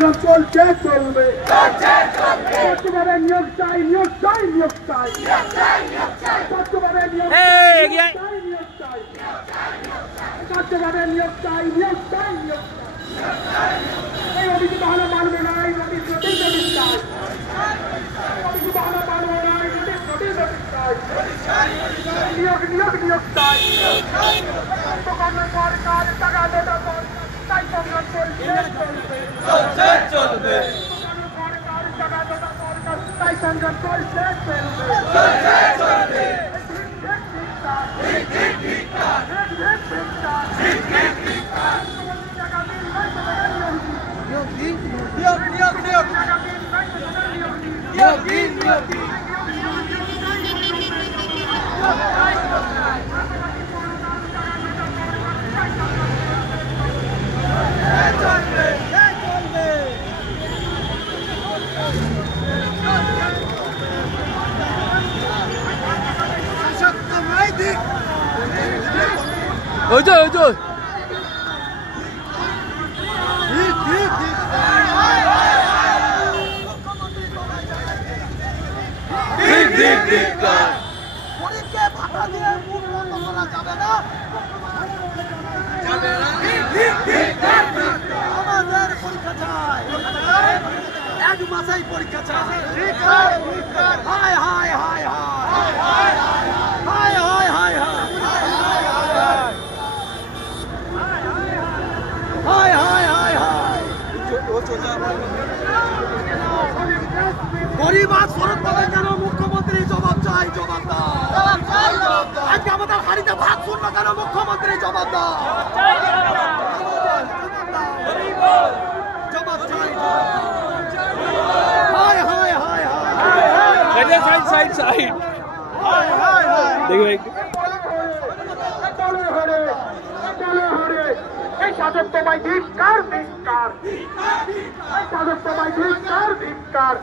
চলছে চলবে স্বচ্ছভাবে নিয়োগ চাই নিয়োগ চাই নিয়োগ চাই স্বচ্ছভাবে নিয়োগ চাই নিয়োগ চাই স্বচ্ছভাবে নিয়োগ চাই নিয়োগ চাই নিয়োগ চাই এই অভিযোগ ভালো মানবে না এই নোটিশ নোটিশ নোটিশ চাই অভিযোগ ভালো মানবে না এই নোটিশ নোটিশ নোটিশ চাই নিয়োগ নিয়োগ নিয়োগ চাই সরকার টাকা দেওয়া তাই সংগ্রাম চলছে চলবে সরকার টাকা দেওয়া সরকার তাই সংগ্রাম চলছে চলবে ওই তো পরীক্ষা ভাতা দিয়ে মুখ বন্ধ করা যাবে না আমাদের পরীক্ষা চাই এক মাসেই পরীক্ষা চাই হায় হায় হায় হায় হায় হায় হায় হায় হায় হায় হায় গরিব আজ ফরত পাবে কেন মুখ্যমন্ত্রী জবাব চাই জবাব দাও আজকে আমাদের হাড়িতে ভাত শুনলো কেন মুখ্যমন্ত্রী জবাব দাও জবাব চাই হায় হায় হায় হায় সাইড দেখবে এই শাসক তোমায় ধিক্কার ধিক্কার এই শাসক তোমায় ধিক্কার ধিক্কার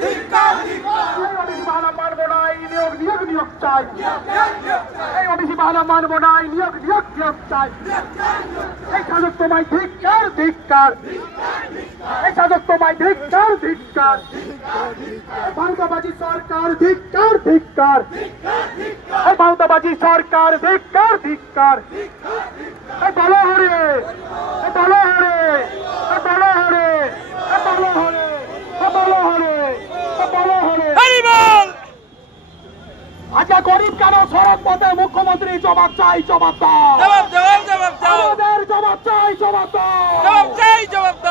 এই অফিসি বাহানা মানবো না এই নিয়োগ নিয়োগ নিয়োগ চাই এই অফিসি বাহানা মানবো না এই নিয়োগ নিয়োগ নিয়োগ চাই এই শাসক তোমায় ধিক্কার ধিক্কার এই শাসক তোমায় ধিক্কার ধিক্কার ভারতবাজি সরকার ধিক্কার ধিক্কার এই ভারতবাজি সরকার ধিক্কার ধিক্কার এই বলো হরে বলো হরে বলো হরে বলো হরে বলো হরে বলো হরে আচ্ছা গরিব কেন সড়ক পথে মুখ্যমন্ত্রী জবাব চাই জবাব দাও আমাদের জবাব চাই জবাব দাও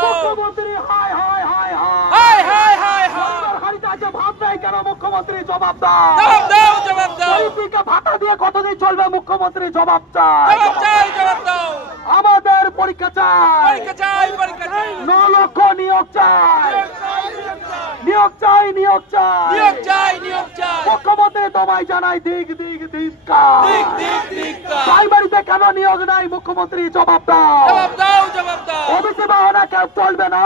মুখ্যমন্ত্রী হায় হায় হায় হায় হাড়িতে আছে ভাত নেই কেন মুখ্যমন্ত্রী জবাব দাও গরিবকে ভাতা দিয়ে কতদিন চলবে মুখ্যমন্ত্রী জবাব চাই আমাদের পরীক্ষা চাই 9 লক্ষ নিয়োগ চাই নিয়োগ চাই নিয়োগ চাই মুখ্যমন্ত্রী তোমায় জানাই দিক দিক ধিক্কার প্রাইমারিতে কেন নিয়োগ নাই মুখ্যমন্ত্রী জবাব দাও ওবিসি বাহানা কেউ চলবে না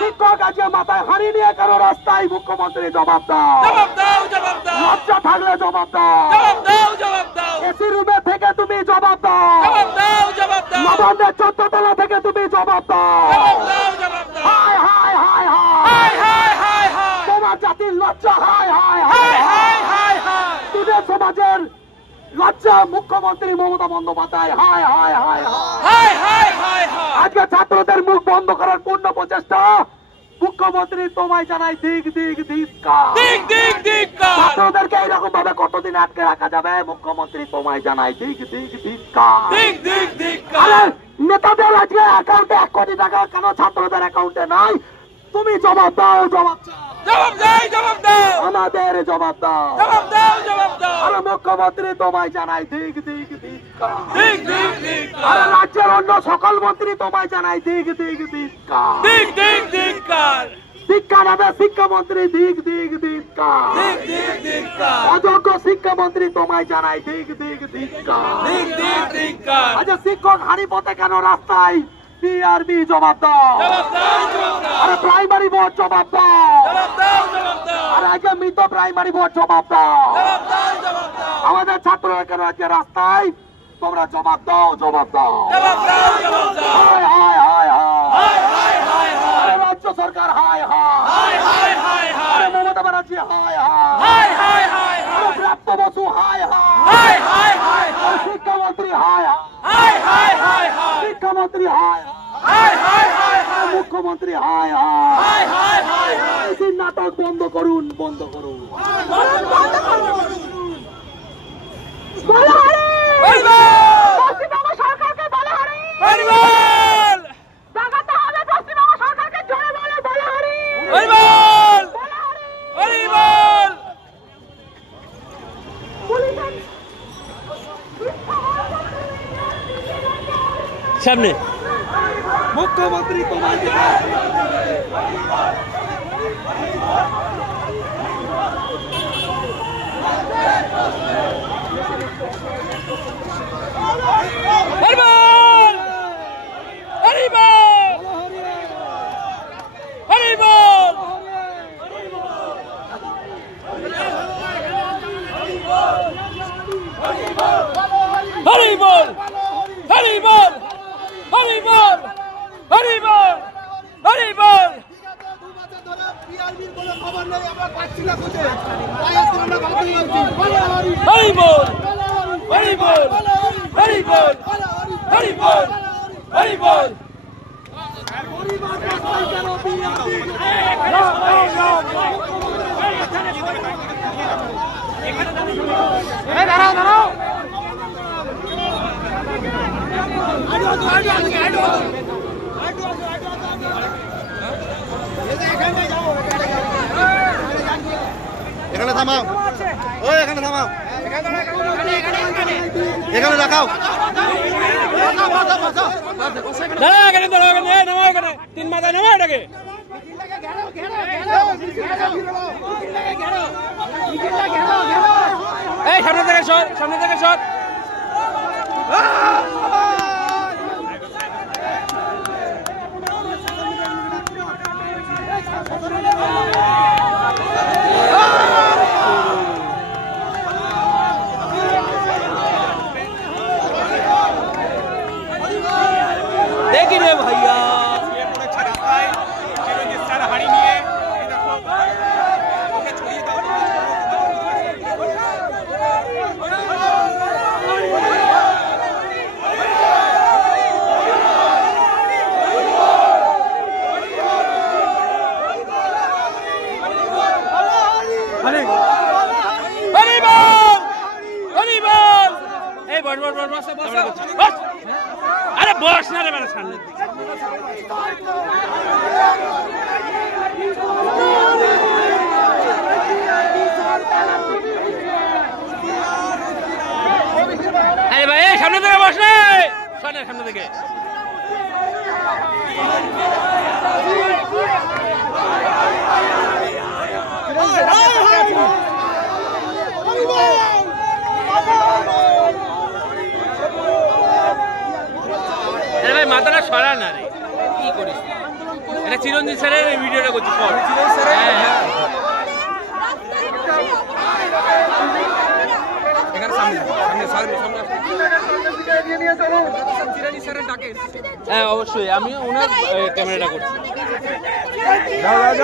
শিক্ষক আজকে মাথায় হারিয়ে নিয়ে কেন রাস্তায় মুখ্যমন্ত্রী জবাব দাও লজ্জা থাকলে জবাব দাও এসি রুমে থেকে তুমি জবাব দাও নবান্নের 14 তলা থেকে তুমি জবাব দাও হায় হায় হায় হায় তোমার জাতির লজ্জা হায় হায় তোদের সমাজের লজ্জা মুখ্যমন্ত্রী মমতা বন্দ্যোপাধ্যায় হায় হায় হায় আজকে ছাত্রদের মুখ বন্ধ করার পূর্ণ প্রচেষ্টা মুখ্যমন্ত্রী তোমায় জানাই দিক দিক ধিক্কার ছাত্রদেরকে এইরকম ভাবে কতদিন আটকে রাখা যাবে মুখ্যমন্ত্রী তোমায় জানাই দিক দিক ধিক্কার নেতাদের আজকে অ্যাকাউন্টে 1 কোটি টাকা কেন ছাত্রদের অ্যাকাউন্টে নাই তুমি জবাব দাও আমাদের জবাব দাও আরে মুখ্যমন্ত্রী তোমায় জানাই দিক দিক ধিক্কার আরে রাজ্যের অন্য সকল মন্ত্রী তোমায় জানাই দিক দিক ধিক্কার শিক্ষা হবে শিক্ষামন্ত্রী দিক দিক ধিক্কার অযোগ্য শিক্ষামন্ত্রী তোমায় জানাই দিক দিক ধিক্কার আচ্ছা শিক্ষক হানি পথে কেন রাস্তায় পিআরবি জবাব দাও আরে প্রাইমারি বোর্ড জবাব দাও আরে আগে মৃত প্রাইমারি বোর্ড জবাব দাও আমাদের ছাত্ররা কেন আজকে রাস্তায় তোমরা জবাব দাও হায় হায় হায় হায় হায় হায় মমতা ব্যানার্জি হায় হায় প্রাপ্ত বসু হায় হায় শিক্ষামন্ত্রী হায় হায় শিক্ষামন্ত্রী হায় মুখ্যমন্ত্রী হায় হায় নাটক বন্ধ করুন পশ্চিমবঙ্গ সরকারকে বলহারি দেখাতে হবে পশ্চিমবঙ্গ সরকারকে জোরে বলে বলহারি সামনে মুখ্যমন্ত্রী তোমার এখানে থামাও, ওই এখানে থামাও, এখানে রাখাও। তিন মাথায় নামা এটাকে এই সামনে থেকে সর, সামনে থেকে সর। দেখি রে ভাইয়া হাড়ি নিয়ে আরে বস না রে মানে সামনে আরে ভাই এই সামনে থেকে বস না সামনে থেকে ভাই মাথাটা সরা না রে কি করিস এটা চিরঞ্জিত স্যারের এই ভিডিওটা করছি হ্যাঁ অবশ্যই আমি ওনার ক্যামেরাটা করছি বন্ধ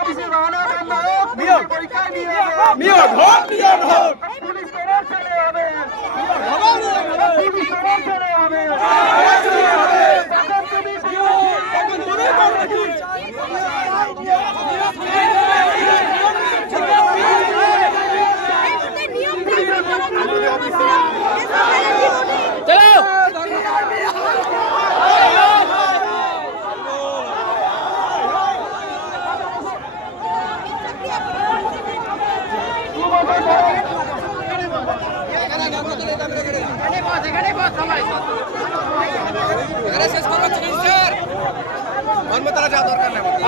ওবিসি মানব পরীক্ষায় নিয়ে পুলিশ করার ছেলে হবে পুলিশ করার ছেলে হবে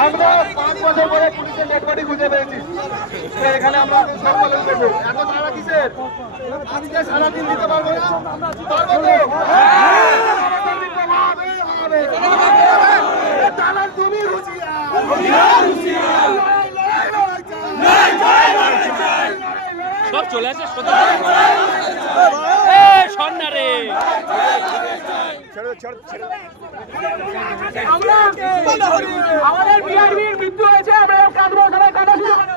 আমরা 5 বছর পরে পুলিশের নেটওয়ার্কই খুঁজে পেয়েছি এখানে আমরা সম্মেলন করবো এখন তারা কিসের আজকে সারাদিন দিতে পারবো না তুমি সব চলে আসে সন্না রে আমাদের বিআরবির মৃত্যু হয়েছে আমরা কাঁদবো সবাই কাঁদা শুরু করো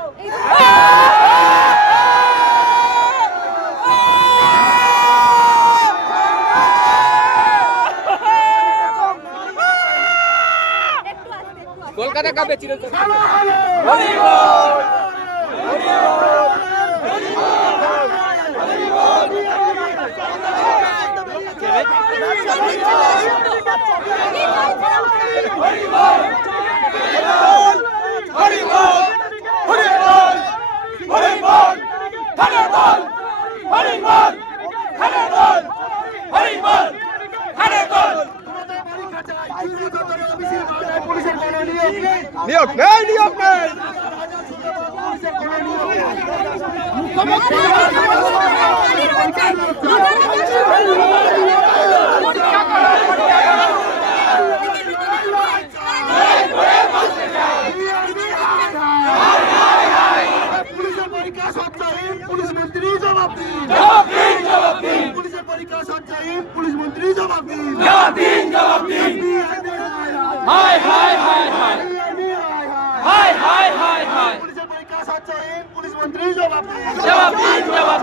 কলকাতা কাপে চিরন্তন নিয়োগ নেই নিয়োগ নেই পুলিশের পরীক্ষা সত্যাহীন পুলিশ মন্ত্রী জবাব দিন পুলিশের পরীক্ষা সত্যাহীন পুলিশ মন্ত্রী জবাব দিন হায় হায় হায় হায় হায় হায় হায় হায় পুলিশের পরীক্ষা সত্যাহীন পুলিশ মন্ত্রী জবাব দিন জবাব দিন জবাব